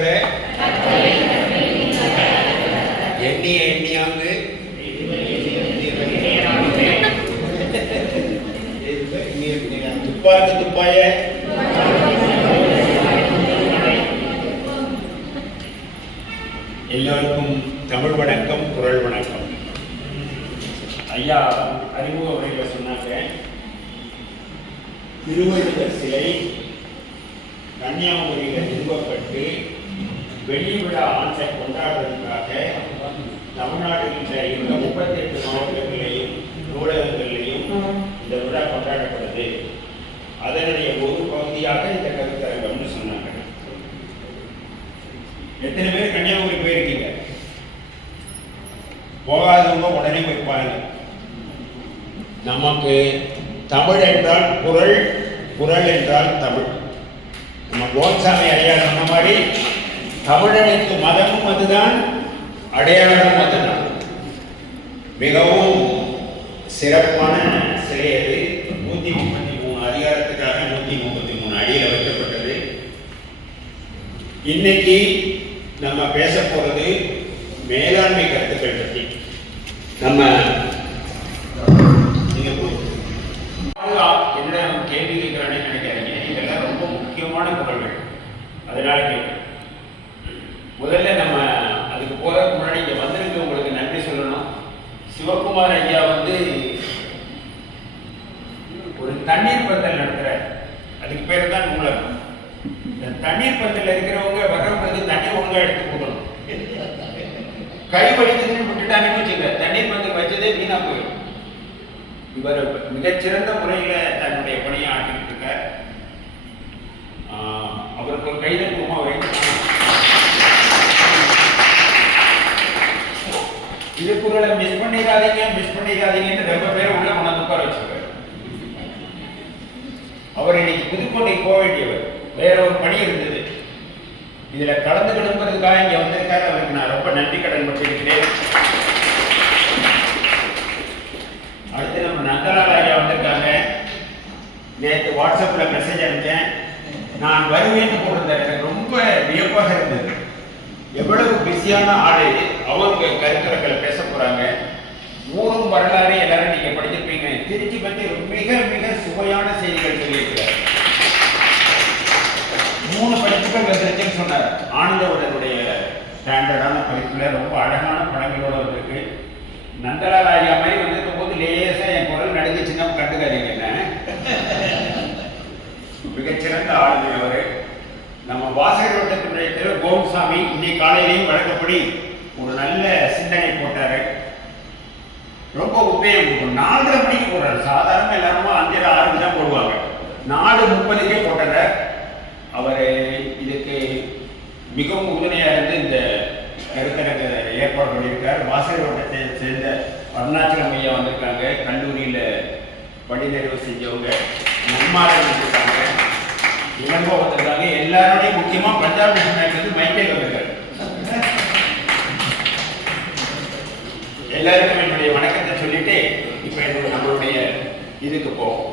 சொல்லுங்க. எண்ணிய எண்ணியாங்கு துப்பாக்கு துப்பாய எல்லோருக்கும் தமிழ் வணக்கம், குரல் வணக்கம். ஐயா அறிமுக உரையில் சொன்னாங்க, திருவள்ளுவர் சிலை கன்னியாகுமரியில் நிறுவப்பட்டு வெள்ளி விழா ஆண்டை கொண்டாடுவதற்காக தமிழ்நாட்டில் இருந்த 38 மாவட்டங்களிலேயும் நூலகங்களிலேயும் இந்த விழா கொண்டாடப்படுது. அதனுடைய ஒரு பகுதியாக இந்த கருத்தரங்கம்னு சொன்னாங்க. எத்தனை பேர் கன்னியாகுமரி போயிருக்கீங்க? போகாதவங்க உடனே போய் பாருங்க. நமக்கு தமிழ் என்றால் குரல், குரல் என்றால் தமிழ். நம்ம கோன்சாமி ஐயா சொன்ன மாதிரி தமிழனுக்கு மதமும் அதுதான், அடையாளமும் அதுதான். மிகவும் சிறப்பான சிலை அது. 133 அதிகாரத்துக்காக 133 அடியில் வைக்கப்பட்டது. இன்னைக்கு நம்ம பேச போறது மேலாண்மை கருத்துக்கள் பற்றி. நம்ம என்ன கேள்வி கேட்கிறானே நினைக்காதீங்க. இதெல்லாம் ரொம்ப முக்கியமான குரல்கள். அதனால முதல்ல நம்ம அதுக்கு போறதுக்கு முன்னாடி இங்க வந்திருக்கு உங்களுக்கு நன்றி சொல்லணும். சிவகுமார் ஐயா ஒரு தண்ணீர் பந்தல் நடத்துறாரு. அதுக்கு பேர் தான் நூலகம். தண்ணீர் பந்தல் இருக்கிறவங்க வர்றவங்களுக்கு தண்ணி ஒழுங்கா எடுத்து கொடுக்கணும். கை வலிக்குதுன்னு விட்டுட்டாங்கன்னு வச்சுக்க, தண்ணீர் பந்தல் வச்சதே வீணா போயிடும். இவர் மிகச்சிறந்த முறையில தன்னுடைய பணியை ஆட்டிட்டு இருக்கார். அவருக்கு ஒரு கைதட்டுமா திருக்குறளை மிஸ் பண்ணிடாதீங்கன்னு ரொம்ப பேரை உள்ள கொண்டாந்து உட்கார வச்சிருக்காரு. அவர் இன்னைக்கு புதுக்கோட்டைக்கு போக வேண்டியவர், வேற ஒரு பணி இருந்தது. இதுல கலந்துக்கணுங்கிறதுக்காக இங்க வந்திருக்காரு. அவருக்கு நான் ரொம்ப நன்றி கடன் பட்டிருக்கிறேன். அடுத்து நம்ம நந்தலால் ஐயா வந்திருக்காங்க. நேற்று வாட்ஸ்அப்ல மெசேஜ் அனுப்பிச்சேன், நான் வருவேன்னு போட்டிருந்தேன். எனக்கு ரொம்ப வியப்பாக இருந்தது. எவ்வளவு பிஸியான ஆளு. அவங்க கருத்தரங்களை பேச போறாங்க. ஊரும் வரலாறு எல்லாரும் நீங்க படிச்சிருப்பீங்க. திருச்சி பற்றி மிக மிக சுவையான செய்திகள் சொல்லியிருக்கிறார். 3 படிப்புகள் வந்துருச்சுன்னு சொன்னார். ஆனந்தவுடனுடைய ஸ்டாண்டர்டான படிப்புல ரொம்ப அழகான படங்களோட வந்திருக்கு. நந்தலால் ஐயா மாதிரி வந்திருக்கும் போது லேசா என் குரல் நடுங்குச்சுன்னா கண்டுக்காதீங்க. என்ன மிகச்சிறந்த ஆளுநர் அவரு. நம்ம வாசகர் வட்டத்தினுடைய கோன்சாமி இன்னைக்கு காலையிலையும் வழக்கப்படி ஒரு நல்ல சிந்தனை போட்டாரு. ரொம்ப உபயோகம் இருக்கும். 4:30 மணிக்கு போடுறாரு. சாதாரண எல்லாருமா 5:30-6 தான் போடுவாங்க. 4:30க்கே போட்டாரு. அவர் இதுக்கு மிகவும் உறுதுணையாக இருந்து இந்த கருத்தரங்க ஏற்பாடு பண்ணியிருக்கார். வாசகர் வட்டத்தை சேர்ந்த அருணாச்சலம் ஐயா வந்திருக்காங்க. கல்லூரியில் படிநெறிவு செஞ்சவங்க நம்மாரன் வந்திருக்காங்க. இளங்கோ வந்திருக்காங்க. எல்லாரோடையும் முக்கியமா பஞ்சாப் நேஷனல் பேங்க் மைக்கேல் வந்திருக்காரு. எல்லாருக்கும் என்னுடைய வணக்கத்தை சொல்லிட்டு இப்ப நம்மளுடைய இதுக்கு போவோம்.